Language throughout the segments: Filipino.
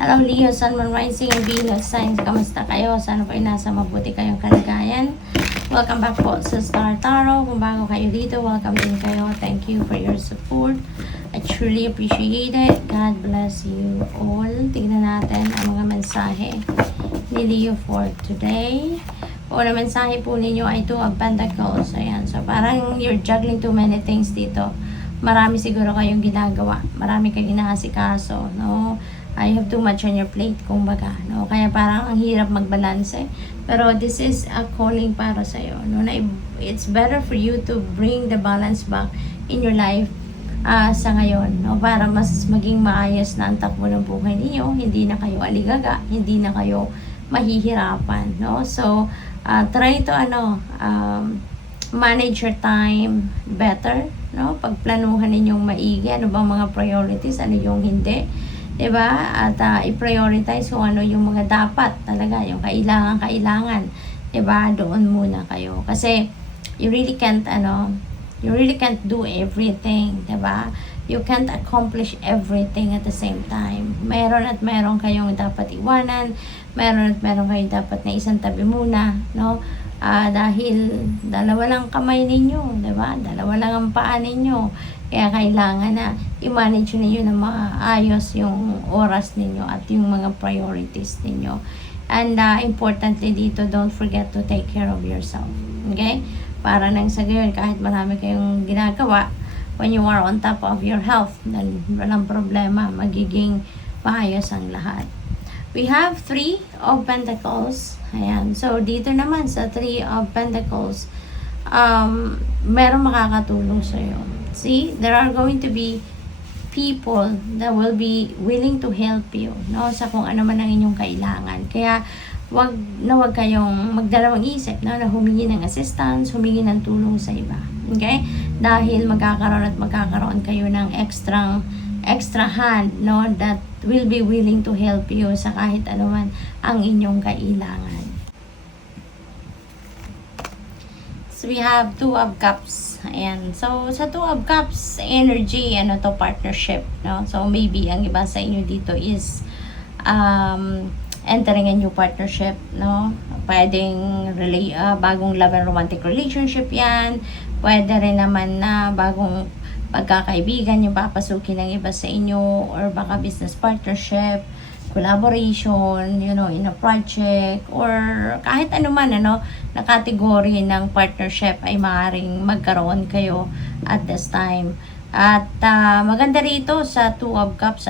Hello Leo, Sun, Moon, Rising, and Venus signs. Kamusta kayo? Sana po ay nasa mabuti kayong kalagayan. Welcome back po sa Star Tarot. Kung bago kayo dito, welcome din kayo. Thank you for your support. I truly appreciate it. God bless you all. Tignan natin ang mga mensahe ni Leo for today. Una mensahe po ninyo ay Two of Pentacles. Ayan. So parang you're juggling too many things dito. Marami siguro kayong ginagawa. Marami kayong inaasikaso. No? I have too much on your plate, kumbaga, no? Kaya parang ang hirap magbalanse. Pero this is a calling para sa'yo, no? Na it's better for you to bring the balance back in your life sa ngayon, no? Para mas maging maayos na ang takbo ng buhay ninyo. Hindi na kayo aligaga, hindi na kayo mahihirapan, no? So, try to, manage your time better, no? Pagplanuhan ninyong maigi, ano bang mga priorities, ano yung hindi. Diba? At i-prioritize kung ano yung mga dapat talaga, yung kailangan. Diba? Doon muna kayo. Kasi, you really can't do everything. Diba? You can't accomplish everything at the same time. Meron kayong dapat iwanan. Meron kayong dapat na isang tabi muna. No? Dahil dalawa lang kamay ninyo. Diba? Dalawa lang ang paa ninyo. Kaya kailangan na i-manage ninyo na maayos yung oras ninyo at yung mga priorities ninyo. And importantly dito, don't forget to take care of yourself. Okay? Para nang sa gayon, kahit marami kayong ginagawa, when you are on top of your health, then walang problema, magiging maayos ang lahat. We have Three of Pentacles. Ayan. So, dito naman sa Three of Pentacles, meron makakatulong sa'yo. See, there are going to be people that will be willing to help you, no? Sa kung ano man ang inyong kailangan. Kaya, wag kayong magdalawang isip, no? Na humingi ng assistance, humingi ng tulong sa iba. Okay? Dahil magkakaroon kayo ng extra hand, no? That will be willing to help you sa kahit ano man ang inyong kailangan. So, we have Two of Cups. Ayan. So, sa Two of Cups, energy, partnership, no? So, maybe, ang iba sa inyo dito is entering a new partnership, no? Pwedeng bagong love and romantic relationship yan. Pwede rin naman na bagong pagkakaibigan yung papasukin ng iba sa inyo, or baka business partnership, collaboration, in a project, or kahit anuman, na kategory ng partnership ay maaaring magkaroon kayo at this time. At maganda rito sa Two of Cups,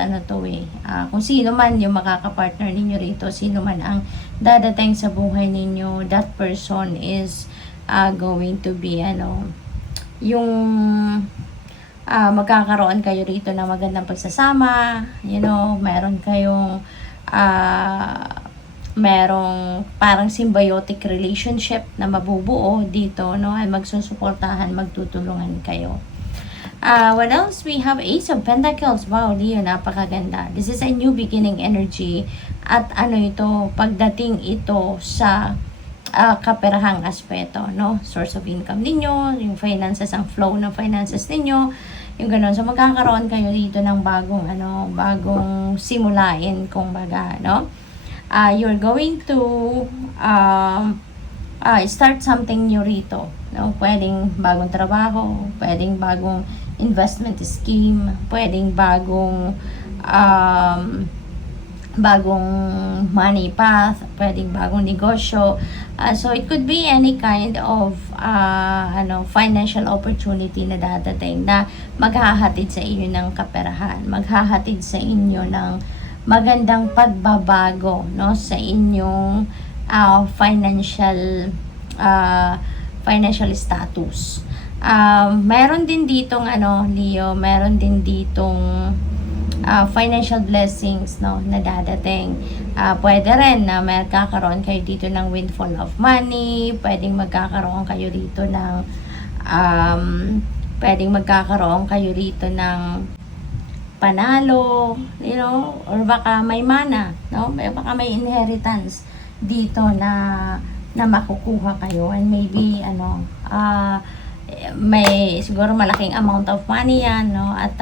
kung sino man yung makakapartner ninyo rito, sino man ang dadating sa buhay ninyo, that person is going to be, yung magkakaroon kayo rito ng magandang pagsasama, meron kayong merong parang symbiotic relationship na mabubuo dito, no? Ay magsusuportahan, magtutulungan kayo. What else? We have Ace of Pentacles. Wow, Leo, napakaganda. This is a new beginning energy. At ito, pagdating ito sa kaperahang aspeto, no? Source of income ninyo, yung finances, ang flow ng finances ninyo, yung gano'n. So, magkakaroon kayo dito ng bagong simulain, kumbaga, no? You're going to start something new rito, no? Pwedeng bagong trabaho, pwedeng bagong investment scheme, pwedeng bagong money path, pwedeng bagong negosyo. So, it could be any kind of financial opportunity na dadating na maghahatid sa inyo ng kaperahan, maghahatid sa inyo ng magandang pagbabago, no, sa inyong financial status. Meron din ditong Leo, meron din ditong financial blessings, no, na dadating. Pwede rin na magkakaroon kayo dito ng windfall of money, pwedeng magkakaroon kayo dito ng panalo, or baka may mana, no? Baka may inheritance dito na makukuha kayo, and maybe may siguro malaking amount of money yan, no? At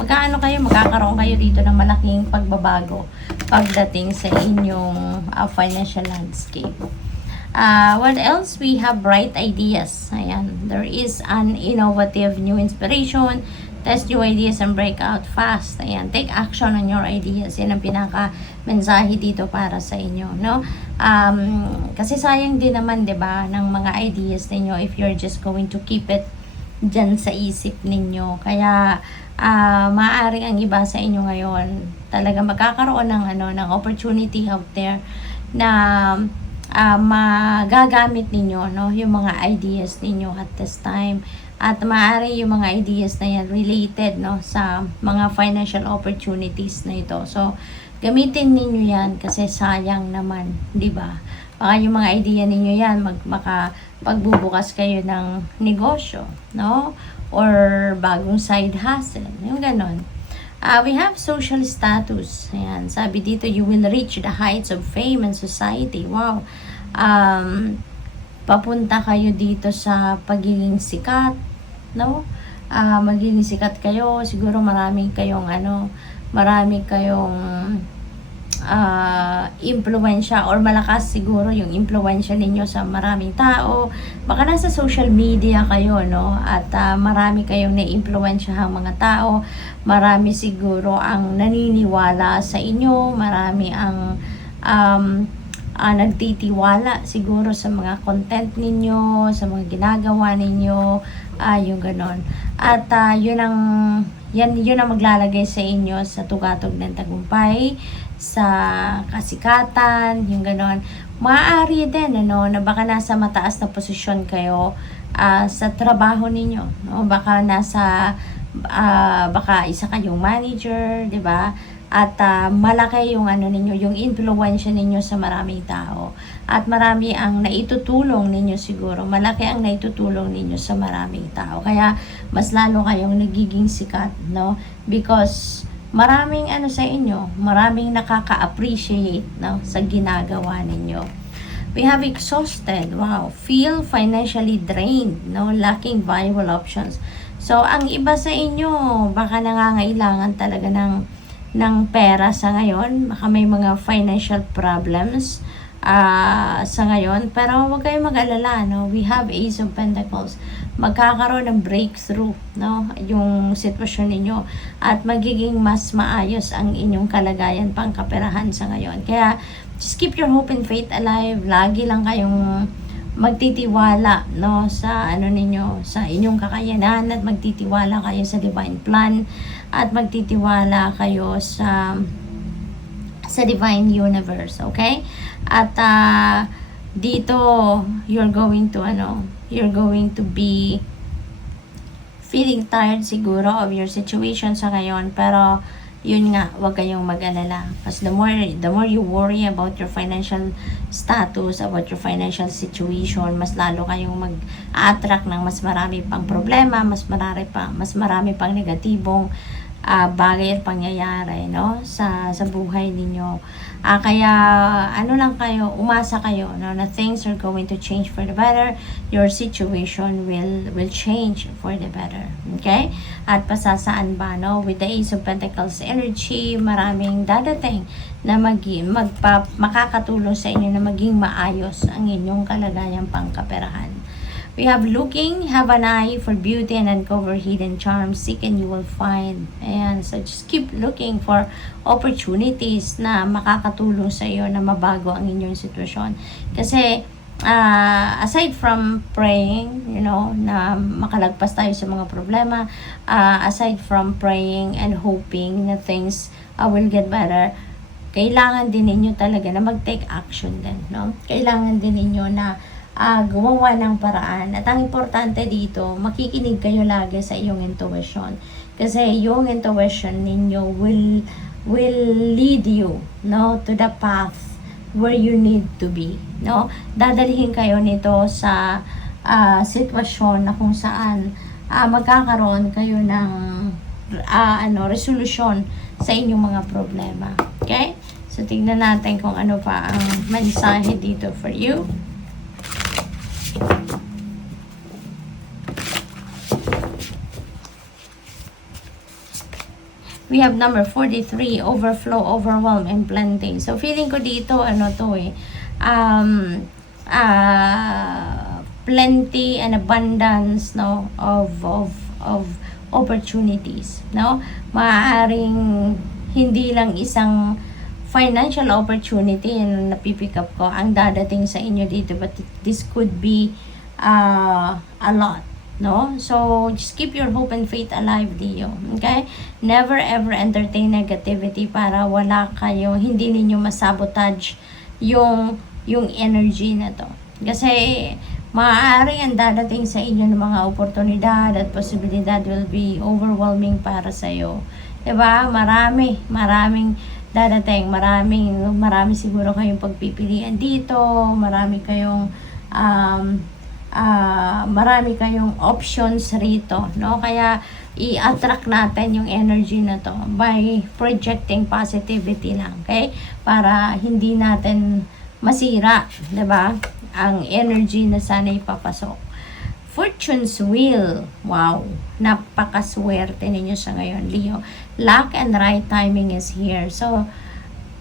magkakaroon kayo dito ng malaking pagbabago pagdating sa inyong financial landscape. What else? We have bright ideas. Ayan. There is an innovative new inspiration. Test new ideas and break out fast. Ayan. Take action on your ideas. Yan ang pinaka-mensahe dito para sa inyo. No? Kasi sayang din naman, 'di ba, ng mga ideas ninyo if you're just going to keep it dyan sa isip ninyo. Kaya, maaaring ang iba sa inyo ngayon, talaga magkakaroon ng, ng opportunity out there na magagamit ninyo, no, yung mga ideas ninyo at this time. At maaari yung mga ideas na yan related, no, sa mga financial opportunities na ito. So, gamitin ninyo yan kasi sayang naman, di ba? Baka yung mga idea ninyo yan, pagbubukas kayo ng negosyo, no? Or bagong side hustle, yung ganon. We have social status. Ayan, sabi dito, you will reach the heights of fame and society. Wow. Papunta kayo dito sa pagiging sikat, no? Magiging sikat kayo. Siguro marami kayong impluwensya or malakas siguro yung impluwensya ninyo sa maraming tao. Baka nasa social media kayo, no? At marami kayong naiimpluwensyahang mga tao. Marami siguro ang naniniwala sa inyo. Marami ang nagtitiwala siguro sa mga content ninyo, sa mga ginagawa ninyo, yung ganon. At yun ang maglalagay sa inyo sa tugatog ng tagumpay, sa kasikatan, yung ganon. Maaari din, na baka nasa mataas na posisyon kayo sa trabaho ninyo, no? Baka isa kayong manager, di ba? At malaki yung yung influence ninyo sa maraming tao. At marami ang naitutulong ninyo siguro. Malaki ang naitutulong ninyo sa maraming tao. Kaya mas lalo kayong nagiging sikat, no? Because maraming sa inyo, maraming nakaka-appreciate, no, sa ginagawa ninyo. We have exhausted. Wow. Feel financially drained, no? Lacking viable options. So, ang iba sa inyo, baka nangangailangan talaga ng pera sa ngayon. Baka may mga financial problems sa ngayon. Pero huwag kayong mag-alala, no? We have Ace of Pentacles. Magkakaroon ng breakthrough, no? Yung sitwasyon ninyo. At magiging mas maayos ang inyong kalagayan pangkaperahan sa ngayon. Kaya, just keep your hope and faith alive. Lagi lang kayong magtitiwala, no, sa ninyo, sa inyong kakayanan, at magtitiwala kayo sa divine plan, at magtitiwala kayo sa divine universe, okay? At dito you're going to be feeling tired siguro of your situation sa ngayon, pero yun nga, huwag kayong mag-alala. Kasi the more you worry about your financial status, about your financial situation, mas lalo kayong mag-attract ng mas marami pang problema, mas marami pang negatibong bagay at pangyayari, no, sa buhay ninyo. Kaya lang kayo, umasa kayo, no, na things are going to change for the better. Your situation will change for the better. Okay? At pasasaan ba, no, with the Ace of Pentacles energy, maraming dadating na makakatulong sa inyo na maging maayos ang inyong kalagayang pangkaperahan. We have have an eye for beauty and uncover hidden charms. Seek and you will find. Ayan, so just keep looking for opportunities na makakatulong sa iyo na mabago ang inyong sitwasyon. Kasi, aside from praying, na makalagpas tayo sa mga problema, aside from praying and hoping na things will get better, kailangan din ninyo talaga na mag-take action din, no? Kailangan din ninyo na gumawa ng paraan. At ang importante dito, makikinig kayo lagi sa iyong intuition. Kasi yung intuition ninyo will lead you, no, to the path where you need to be, no? Dadalhin kayo nito sa sitwasyon na kung saan magkakaroon kayo ng resolution sa inyong mga problema. Okay? So tingnan natin kung ano pa ang mensahe dito for you. We have number 43, overflow, overwhelm, and plenty. So, feeling ko dito, ano to plenty and abundance, no, of opportunities, no? Maaaring hindi lang isang financial opportunity na napipick up ko ang dadating sa inyo dito, but this could be a lot, no? So just keep your hope and faith alive, Dio. Okay? Never ever entertain negativity para wala kayo, hindi ninyo masabotage yung energy na to. Kasi maaaring ang dadating sa inyo ng mga oportunidad at posibilidad will be overwhelming para sa iyo. 'Di ba? Maraming dadating, marami siguro kayong pagpipilian dito, marami kayong options rito, no? Kaya i-attract natin yung energy na to by projecting positivity lang, okay? Para hindi natin masira, 'di ba? Ang energy na sana ipapasok. Fortune's wheel. Wow. Napakaswerte ninyo sa ngayon, Leo. Luck and right timing is here. So,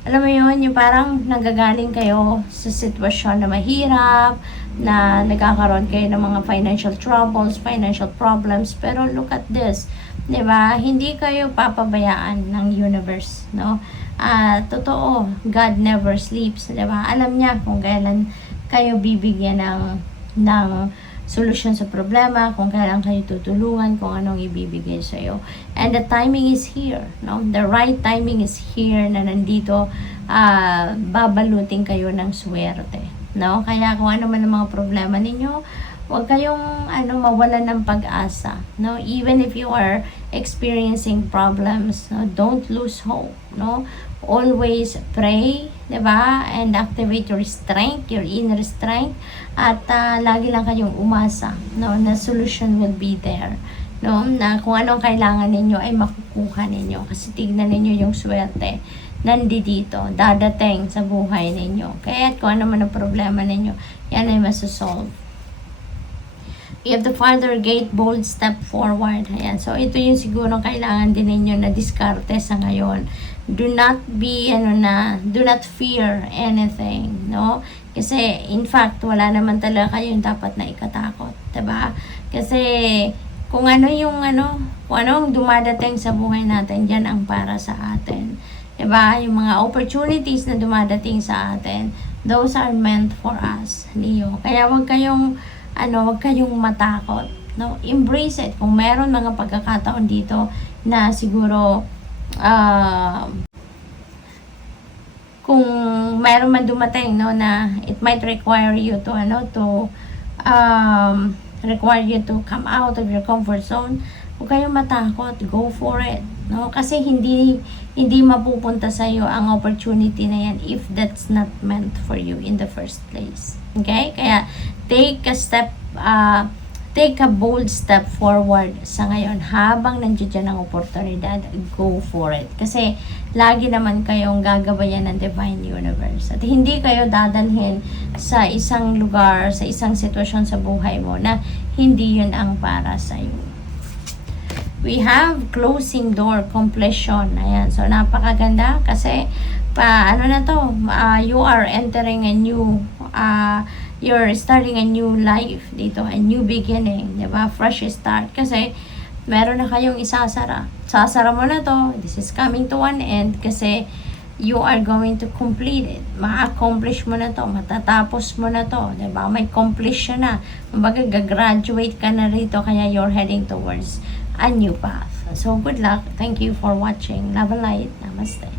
alam mo yun, yung parang nagagaling kayo sa sitwasyon na mahirap, na nagkakaroon kayo ng mga financial troubles, financial problems. Pero look at this. Diba? Hindi kayo papabayaan ng universe, no? Totoo, God never sleeps. Diba? Alam niya kung kailan kayo bibigyan ng solusyon sa problema, kung kailan kayo tutulungan, kung anong ibibigay sa iyo. And the timing is here, no? The right timing is here na nandito, babalutin kayo ng swerte, no? Kaya kung ano man ang mga problema ninyo, huwag kayong mawalan ng pag-asa, no? Even if you are experiencing problems, no? Don't lose hope, no? Always pray, 'di ba? And activate your strength, your inner strength, at lagi lang kayong umasa, no, na solution will be there, no, na kung anong kailangan ninyo ay makukuha ninyo, kasi tignan ninyo yung swerte nandito, dadating sa buhay ninyo. Kaya kung ano man ang problema ninyo, yan ay masosolve. You have the Father Gate, bold step forward. Ayan. So, ito yung siguro kailangan din ninyo na diskarte sa ngayon. Do not fear anything, no? Kasi, in fact, wala naman talaga kayong dapat na ikatakot, diba? Kasi, kung anong dumadating sa buhay natin, yan ang para sa atin. Diba? Yung mga opportunities na dumadating sa atin, those are meant for us, Leo. Kaya wag kayong matakot, no? Embrace it. Kung meron mga pagkakataon dito na siguro kung meron man dumating, no, na it might require you to come out of your comfort zone, huwag kayong matakot, go for it, no? Kasi hindi mapupunta sa iyo ang opportunity na yan if that's not meant for you in the first place. Okay? Kaya take a bold step forward sa ngayon. Habang nandiyan ang oportunidad, go for it. Kasi lagi naman kayong gagabayan ng Divine Universe. At hindi kayo dadalhin sa isang lugar, sa isang sitwasyon sa buhay mo na hindi yun ang para sa iyo. We have closing door, completion. Ayan. So, napakaganda kasi you are entering a new you're starting a new life dito, a new beginning, diba? Fresh start. Kasi, meron na kayong isasara. Sasara mo na to. This is coming to one end kasi you are going to complete it. Ma-accomplish mo na to. Matatapos mo na to. Diba? May completion na. Kumbaga, gagraduate ka na rito kaya you're heading towards a new path. So, good luck. Thank you for watching. Love and light. Namaste.